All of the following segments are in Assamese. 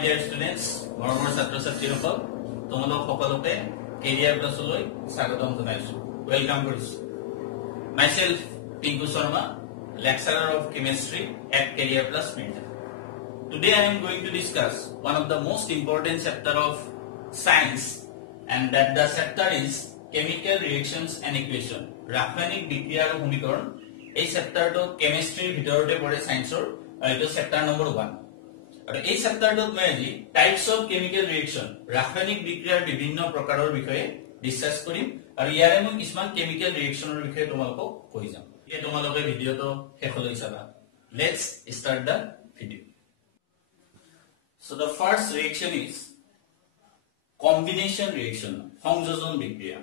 my dear students, মৰমৰ ছাত্ৰ ছাত্ৰীসকল তোমালোক সকলোকে কেৰিয়াৰ ক্লাছলৈ স্বাগতম জনাইছো ওয়েলকাম কৰিছো myself Pinku Sharma lecturer of chemistry at Career Plus Media. Today I am going to discuss one of the most important chapter of science, and that the chapter is chemical reactions and equation ৰাসায়নিক বিক্ৰিয়া আৰু সমীকৰণ এই চেপ্টাৰটো কেমিষ্ট্ৰিৰ ভিতৰতে পৰে সায়েন্সৰ আৰু এটা চেপ্টাৰ নম্বৰ 1 আৰু এই চেপ্টাৰটোত মই আজি টাইপস অফ কেমিক্যাল ৰিঅ্যাকশন ৰাসায়নিক বিক্ৰিয়াৰ বিভিন্ন প্ৰকাৰৰ বিষয়ে ডিসকাস কৰিম আৰু ইয়াৰে মই কিছুমান কেমিক্যাল ৰিঅ্যাকশনৰ বিষয়ে তোমালোকক কৈ যাম এই তোমালোকে ভিডিওটো শেষলৈ চাবা let's start the video. So the first reaction is combination reaction সংযোজন বিক্রিয়া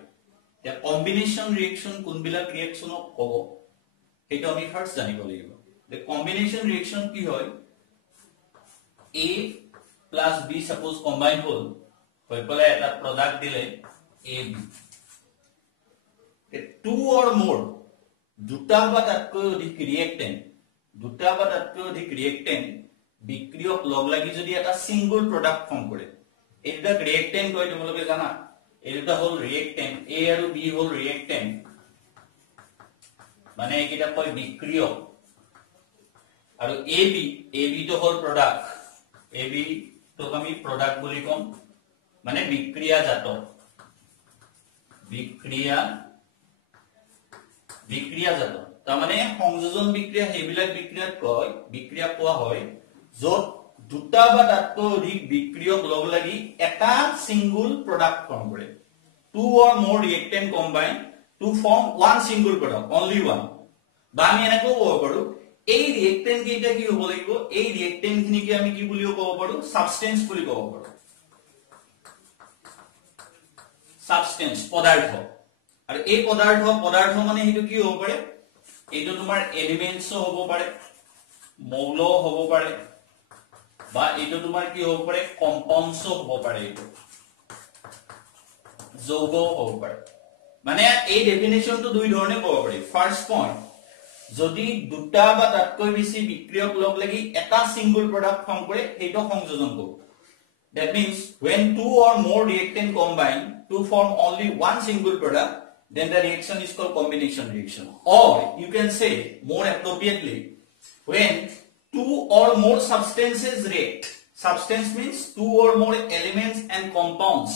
the combination reaction কোনবিলাক ৰিঅ্যাকশনক কব এটা আমি ফার্স্ট জানিব লাগিব the combination reaction কি হয় A plus B suppose combine হল হৈ পলে এটা প্রোডাক্ট দিলে AB two or more দুটা বা তাতকৈ অধিক ৰিঅ্যাকটেন্ট বিক্ৰিয়ক লগ লাগি যদি এটা সিঙ্গল প্ৰোডাক্ট ফৰ্ম কৰে এটা ৰিঅ্যাকটেন্ট কয় তোমালোকে জানা এটা হল ৰিঅ্যাকটেন্ট A আৰু B হল ৰিঅ্যাকটেন্ট মানে এটা কয় বিক্ৰিয়ক আৰু AB তো হল প্রোডাক্ট AB তো আমি প্রোডাক্ট বলি কম মানে বিক্রিয়াজাত তার মানে সংযোজন বিক্রিয়া হেবিলাক বিক্রিয়াত কয় বিক্রিয়া কোৱা হয় যত দুটা বা তাতকৈ অধিক বিক্ৰিয়ক লগ লাগি এটা সিঙ্গল প্ৰোডাক্ট ফৰ্ম কৰে two or more reactant combine to form one single product only one বা আমি এনেকৈ ক'ব পাৰো এই ৰিঅ্যাকটেন্ট কেইটা কি হ'ব লাগিব এই ৰিঅ্যাকটেন্ট খিনিকে আমি কি বুলিও ক'ব পাৰো সাবস্টেন্স বুলি ক'ব পাৰো সাবস্টেন্স পদাৰ্থ আৰু এই পদাৰ্থ মানে হেতু কি হ'ব পাৰে এইটো তোমাৰ এলিমেন্টস হ'ব পাৰে মৌল হ'ব পাৰে বা এইটো তোমাৰ কি হ'ব পাৰে কম্পাউণ্ডস হ'ব পাৰে এইটো যৌগ হ'ব পাৰে মানে এই ডেফিনেশনটো দুই ধৰণে ক'ব পাৰি ফাৰ্স্ট পইণ্ট যদি দুটা বা তাতকৈ বেছি বিক্রিয়ক লগ লাগি এটা সিঙ্গল প্রোডাক্ট ফর্ম করে এইটো সংযোজন কব that means when two or more reactant combine to form only one single product then the reaction is called combination reaction or you can say more appropriately when two or more substances react substance means two or more elements and compounds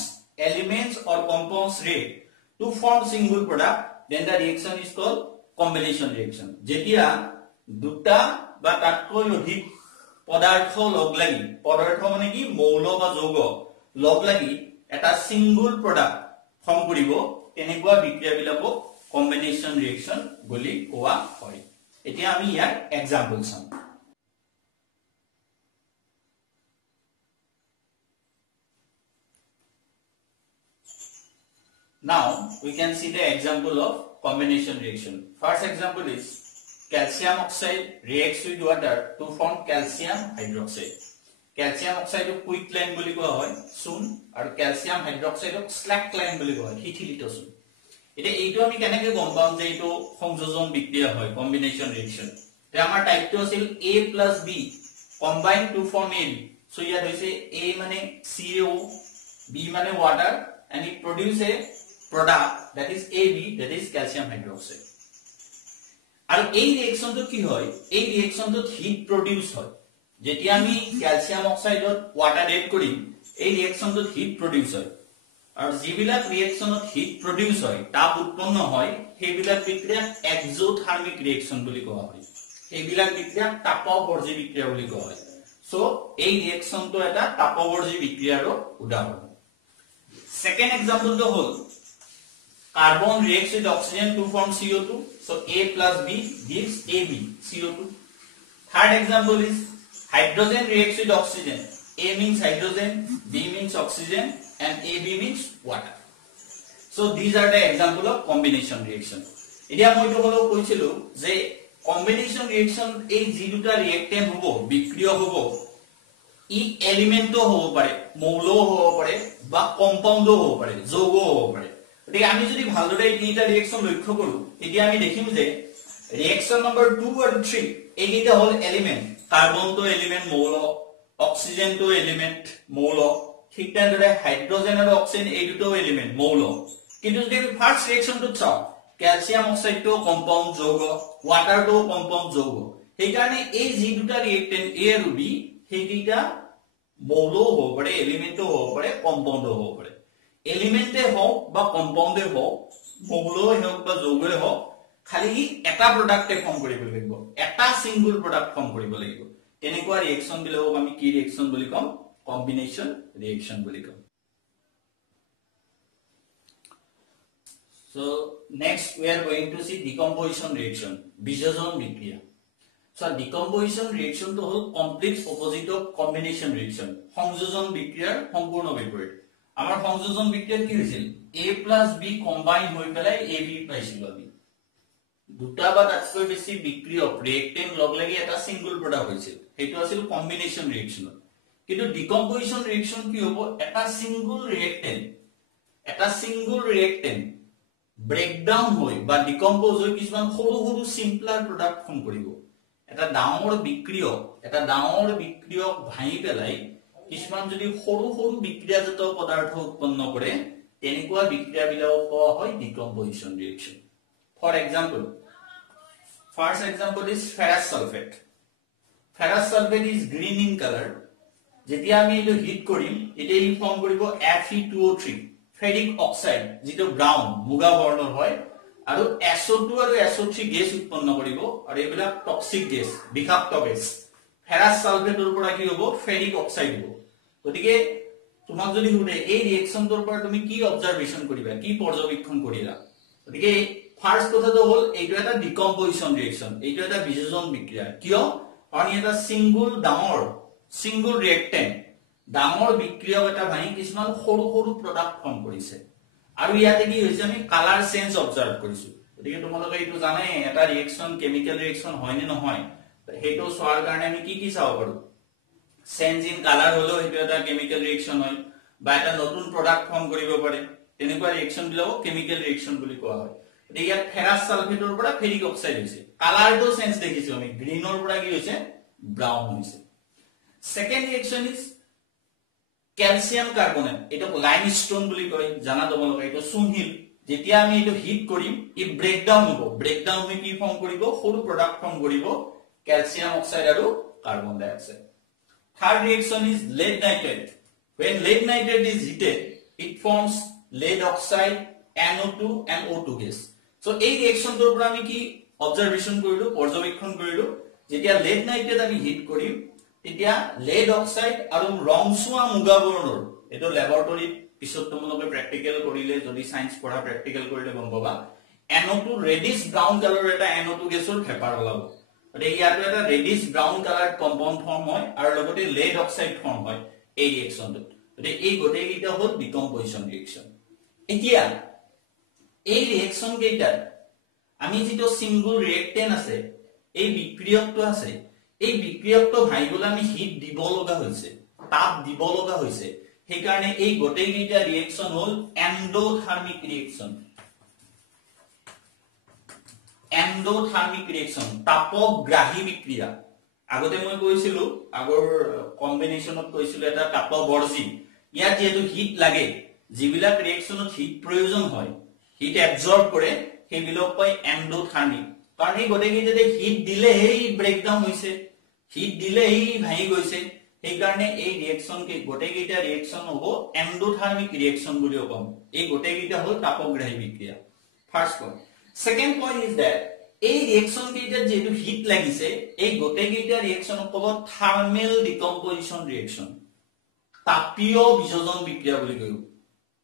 react to form single product then the reaction is called combination reaction যেতিয়া দুটা বা তাতকৈ অধিক পদাৰ্থ লগ লাগি পদাৰ্থ মানে কি মৌল বা যৌগ লগ লাগি এটা সিঙ্গল প্ৰডাক্ট ফৰ্ম কৰিব তেনেকুৱা বিক্ৰিয়াবিলাকক কম্বিনেশন ৰিঅ্যাকশন বুলি কোৱা হয় এতিয়া আমি ইয়াৰ এক্সাম্পল চাম Now we can see the example of combination reaction. First example is calcium oxide reacts with water to form calcium hydroxide. Calcium oxide ko quicklime boli kowa hoy soon aru calcium hydroxide ko slackline boli kowa hoy hithilito soon. Eta eitu ami kenake gom pam je eitu সংযোজন বিক্রিয়া হয় combination reaction. Te amar type to asil A plus B combine to form AB. So here hoise A mane CO, B mane water and it produce a product that is AB that is calcium hydroxide আৰু এই ৰিঅ্যাকশনটো কি হয় এই ৰিঅ্যাকশনটোত হিট প্ৰডিউস হয় যেতিয়া আমি ক্যালসিয়াম অক্সাইডত ওয়াটাৰ এড কৰিম এই ৰিঅ্যাকশনটোত হিট প্ৰডিউস হয় আৰু যিবিলাক ৰিঅ্যাকশনত হিট প্ৰডিউস হয় তাপ উৎপন্ন হয় সেইবিলাক বিক্ৰিয়া এক্সোথাৰ্মিক ৰিঅ্যাকশন বুলি কোৱা হয় এইবিলাক বিক্ৰিয়া তাপবৰ্জী বিক্ৰিয়া বুলি কোৱা হয় সো এই ৰিঅ্যাকশনটো এটা তাপবৰ্জী বিক্ৰিয়াৰ উদাহৰণ সেকেন্ড এক্সাম্পলটো হল Carbon reacts with oxygen to form CO2. So A plus B gives AB, CO2. Third example is hydrogen reacts with oxygen. A means hydrogen, B means oxygen, and AB means water. So these are the example of combination reaction. Edia moi to holo koichilu je combination reaction ei ji duta reactant hobo, bikriya hobo. E element hobo pare, মৌল hobo pare, ba compound hobo pare, যৌগ hobo pare. গতিকে আমি যদি ভালদৰে এইটা ৰিঅ্যাকশন লক্ষ্য কৰো এতিয়া আমি দেখিম যে ৰিঅ্যাকশন নম্বৰ 2 আৰু 3 এইটা হল এলিমেন্ট কাৰ্বন তো এলিমেন্ট মৌল অক্সিজেন টু এলিমেন্ট মৌল ঠিক তেনেদৰে হাইড্ৰোজেন আৰু অক্সিজেন এই দুটো এলিমেন্ট মৌল কিন্তু যদি আমি ফাৰ্স্ট ৰিঅ্যাকশনটো চাও ক্যালসিয়াম অক্সাইড তো কম্পাউন্ড যৌগ ওয়াটাৰ তো কম্পাউন্ড যৌগ সেই কাৰণে এই যি দুটা ৰিঅ্যাকটেন্ট এ আৰু বি সেই দুটা মৌল হ'ব পাৰে এলিমেন্টও হ'ব পাৰে কম্পাউন্ডও হ'ব পাৰে এলিমেন্টে হোক বা কম্পাউন্ডে হোক মৌলই হোক বা যৌগই হোক খালি এটা প্ৰডাক্টে ফৰ্ম কৰিব লাগিব এটা সিঙ্গল প্ৰডাক্ট ফৰ্ম কৰিব লাগিব তেনেকুৱা ৰিঅ্যাকশন বিলাকক আমি কি ৰিঅ্যাকশন বুলি কম কম্বিনেশন ৰিঅ্যাকশন বুলি কম So next we are going to see decomposition reaction বিযোজন বিক্রিয়া So decomposition reaction to hall complete opposite of combination reaction সংযোজন বিক্ৰিয়াৰ সম্পূৰ্ণ বিপৰীত আমাৰ সংযোজন বিক্রিয়াত কি হৈছিল a + b কম্বাইন হৈ পেলাই ab পাইছিল আমি দুটা বা তাতকৈ বেছি বিক্রিয়ক ৰিঅ্যাকটেন্ট লগ লাগি এটা সিঙ্গল প্ৰডাক্ট হৈছিল হেতু আছিল কম্বিনেশন ৰিঅ্যাকশন কিন্তু ডিকম্পোজিশন ৰিঅ্যাকশন কি হ'ব এটা সিঙ্গল ৰিঅ্যাকটেন্ট ব্ৰেকডাউন হৈ বা ডিকম্পোজ হৈ কিছুমান সৰু সৰু সিম্পলাৰ প্ৰডাক্ট ফৰ্ম কৰিব এটা ডাঙৰ বিক্ৰিয়ক ভাঙি পেলাই কিছুমান যদি সৰু সৰু বিক্ৰিয়াজাত পদাৰ্থ উৎপন্ন কৰে তেনেকুৱা বিক্ৰিয়াবিলাক কোৱা হয় decomposition reaction for example first example is ferrous sulfate is green in color যেতিয়া আমি এটো হিট কৰিম এটা ই ফৰ্ম কৰিব Fe2O3 ferric oxide যেটো ব্ৰাউন মুগা বৰ্ণৰ হয় আৰু SO2 আৰু SO3 গেছ উৎপন্ন কৰিব আৰু এবিলা টক্সিক গেছ বিষাক্ত গেছ ferrous sulfate ৰ পৰা কি হ'ব ferric oxide হ'ব গতিকে তোমাক যদি হুদে এই ৰিঅ্যাকশনটোৰ পৰা তুমি কি অবজাৰভেশন কৰিবা কি পৰ্যবেক্ষণ কৰিলা গতিকে ফাৰ্স্ট কথা তো হল এইটো এটা ডিকম্পোজিশন ৰিঅ্যাকশন এইটো এটা বিযোজন বিক্ৰিয়া কিয় কাৰণ এটা সিঙ্গল ৰিঅ্যাকটেন্ট ডাঙৰ বিক্ৰিয়ক এটা ভাঙি কিছুমান সৰু সৰু প্ৰডাক্ট ফৰ্ম কৰিছে আৰু ইয়াতে কি হৈছে আমি কালাৰ চেঞ্জ অবজাৰ্ভ কৰিছো গতিকে তোমালোকে এইটো জানে এটা ৰিঅ্যাকশন কেমিক্যাল ৰিঅ্যাকশন হয় নে নহয় হেতু সোৱাৰ কাৰণে আমি কি চাব পাৰো চেঞ্জ ইন কালাৰ হলো হেতু এটা কেমিক্যাল ৰিঅ্যাকশন হয় বা এটা নতুন প্ৰডাক্ট ফৰ্ম কৰিব পাৰে তেনেকুৱা ৰিঅ্যাকশন বিলাকক কেমিক্যাল ৰিঅ্যাকশন বুলি কোৱা হয় ইয়াত ফেৰাস সালফেটৰ পৰা ফেৰিক অক্সাইড হৈছে কালাৰটো চেঞ্জ দেখিছো আমি গ্ৰীনৰ পৰা কি হৈছে ব্ৰাউন হৈছে second reaction is calcium carbonate এটা লাইমস্টোন বুলি কয় জানা তোমালোকে এটা চুনশিল যেতিয়া আমি এটো হিট কৰিম ই ব্ৰেকডাউন হৈ কি ফৰ্ম কৰিব সৰু প্ৰডাক্ট ফৰ্ম কৰিব ক্যালসিয়াম অক্সাইড আৰু carbon dioxide third reaction is lead nitrate when lead nitrate is heated it forms lead oxide NO2 and O2 gas so এই ৰিঅ্যাকশনটোৰ পৰা আমি কি অবজাৰভেশন কৰিলো পৰ্যবেক্ষণ কৰিলো যেতিয়া lead nitrate আমি হিট কৰিম তেতিয়া lead oxide আৰু ৰংসুৱা মুগা বৰ্ণৰ এটো ল্যাবৰেটৰী পিছত তোমালোকে প্ৰ্যাকটিক্যাল কৰিলে যদি সায়েন্স পঢ়া প্ৰ্যাকটিক্যাল কৰিলে গম পাবা NO2 ৰেডিশ ব্ৰাউন কালাৰৰ এটা NO2 গেছৰ ভেপাৰ ওলাব আৰু ইয়াটো এটা ৰেডিশ ব্ৰাউন কালাৰ কম্পাউণ্ড ফৰ্ম হয় আৰু লগতে lead oxide ফৰ্ম হয় এই ৰিঅ্যাকশনটো গতিকে এই গোটেই কিটা হ'ল ডিকম্পোজিশন ৰিঅ্যাকশন এতিয়া এই ৰিঅ্যাকশন কেইটাৰ আমি যেটো সিঙ্গল ৰিঅ্যাকটেন্ট আছে এই বিক্রিয়কটো আছে এই বিক্রিয়কটো ভাইবলৈ আমি হিট দিব লগা হৈছে তাপ দিব লগা হৈছে সেই কাৰণে এই গোটেই কেইটা ৰিঅ্যাকশন হল এন্ডোথাৰ্মিক ৰিঅ্যাকশন তাপগ্ৰাহী বিক্ৰিয়া আগতে মই কৈছিলো আগৰ কম্বিনেশনত কৈছিলো এটা তাপবৰ্জী ইয়াত যেটো হিট লাগে যিবিলাক ৰিঅ্যাকশনত হিট প্ৰয়োজন হয় হিট এবজৰ্ব কৰে সেইবিলাক কয় এন্ডোথাৰ্মিক কাৰণ এই গোটেই কেইটাতে হিট দিলে এই ব্ৰেকডাউন হৈছে হিট দিলে এই ভাঙি গৈছে সেই কাৰণে এই ৰিঅ্যাকশন কে গোটেই কেইটা ৰিঅ্যাকশন হ'ব এন্ডোথাৰ্মিক ৰিঅ্যাকশন বুলি কম এই গোটেই কেইটা হ'ল তাপগ্ৰাহী বিক্ৰিয়া first point second point is that এই ৰিঅ্যাকশন কেইটা যেটো হিট লাগিছে এই গোটেই কেইটা ৰিঅ্যাকশনক ক'ব থাৰ্মেল ডিকম্পোজিশন ৰিঅ্যাকশন তাপীয় বিযোজন বিক্ৰিয়া বুলি কয়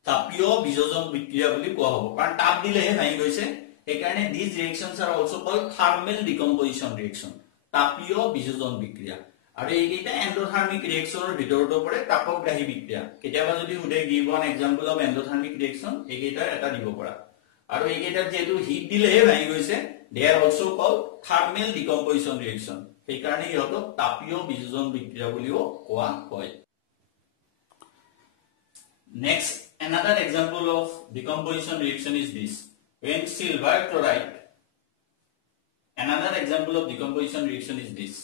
তাপীয় বিযোজন বিক্ৰিয়া বুলি কোৱা হ'ব কাৰণ তাপ দিলেহে ভাঙি গৈছে এই কাৰণে these reactions are also called thermal decomposition reaction তাপীয় বিযোজন বিক্রিয়া আৰু এইকেইটা এন্ডোথাৰ্মিক ৰিঅ্যাকশনৰ ভিতৰতো পৰে তাপগ্ৰাহী বিক্ৰিয়া কেতিয়াবা যদি উদে give one example of endothermic reaction এইকেইটাৰ এটা দিব পৰা আৰু এইকেইটাৰ যেটো হিট দিলেহে ভাঙি গৈছে they are also called thermal decomposition reaction সেই কাৰণে ইহতক তাপীয় বিযোজন বিক্ৰিয়া বুলিও কোৱা হয় next another example of decomposition reaction is this when silver chloride another example of decomposition reaction is this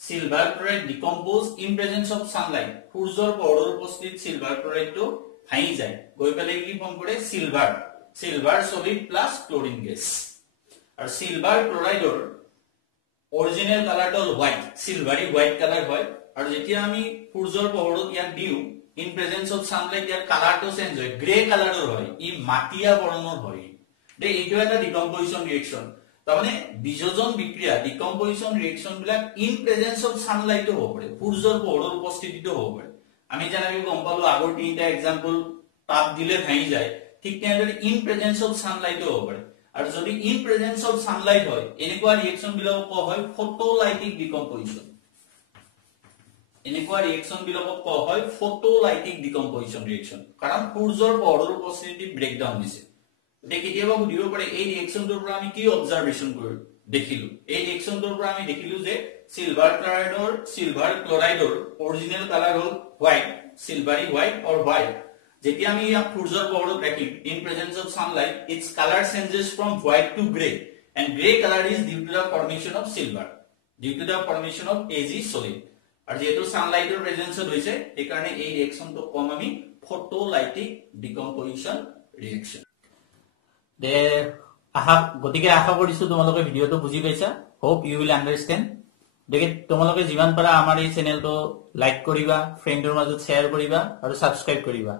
silver chloride decompose in presence of sunlight. সূৰ্যৰ পোহৰৰ উপস্থিতিত silver chloride টো ভাঙি যায় গৈ পেলাই কি ফৰ্ম কৰে silver solid plus chlorine gas আৰু silver chloride ৰ original color টো white silvery white color হয় আৰু যেতিয়া আমি সূৰ্যৰ পোহৰত ইয়াক দিও in presence of sunlight year color to change হয় গ্ৰে কালাৰৰ হয় ই মাটিয়া বৰণৰ হয় দে এইটো এটা ডিকম্পোজিশন ৰিঅ্যাকশন তাৰমানে বিযোজন বিক্ৰিয়া ডিকম্পোজিশন ৰিঅ্যাকশন বিলাক in presence of sunlight হ'ব পাৰে সূৰ্যৰ পোহৰৰ উপস্থিতিত হ'ব পাৰে আমি জানাবি গম পালো আগৰ তিনটা एग्जांपल তাপ দিলে ভাঙি যায় ঠিক তেনেদৰে in presence of sunlight হ'ব পাৰে আৰু যদি in presence of sunlight হয় এনেকুৱা ৰিঅ্যাকশন বিলাক কোৱা হয় ফটোলাইটিক ডিকম্পোজিশন এনেকুৱা ৰিঅ্যাকশন বিলাক কোৱা হয় ফটোলাইটিক ডিকম্পোজিশন ৰিঅ্যাকশন কাৰণ সূৰ্যৰ পোহৰৰ উপস্থিতিত ব্ৰেকডাউন দিছে তে কেতিয়াবা বুজিব পাৰে এই ৰিঅ্যাকশনটোৰ পৰা আমি কি অবজাৰভেশন কৰি দেখিলো এই ৰিঅ্যাকশনটোৰ পৰা আমি দেখিলো যে silver chloride original color hall white silvery white or white যেতিয়া আমি ইয়াক সূৰ্যৰ পোহৰত ৰাখিম in presence of sunlight its color changes from white to gray and gray color is due to the formation of silver due to the formation of Ag solid আৰু যেহেতু সানলাইটৰ প্ৰেজেন্সত হৈছে এই কাৰণে এই ৰিঅ্যাকশনটো কম আমি ফটোলাইটিক ডিকম্পোজিশন ৰিঅ্যাকশন দে গতিকে আশা কৰিছো তোমালোকে ভিডিওটো বুজি পাইছা হোপ ইউ উইল আন্ডাৰষ্টেণ্ড দেখে তোমালোকে যিমান পাৰা আমাৰ এই চেনেলটো লাইক কৰিবা ফ্ৰেণ্ডৰ মাজত শেয়াৰ কৰিবা আৰু সাবস্ক্ৰাইব কৰিবা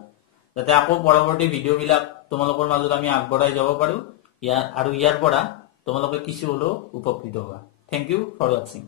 যাতে আকৌ পৰৱৰ্তী ভিডিওবিলাক তোমালোকৰ মাজত আমি আগবঢ়াই যাব পাৰো আৰু ইয়াৰ পৰা তোমালোকে কিছু হলো উপকৃত হোৱা থ্যাংক ইউ ফৰ ওয়াচিং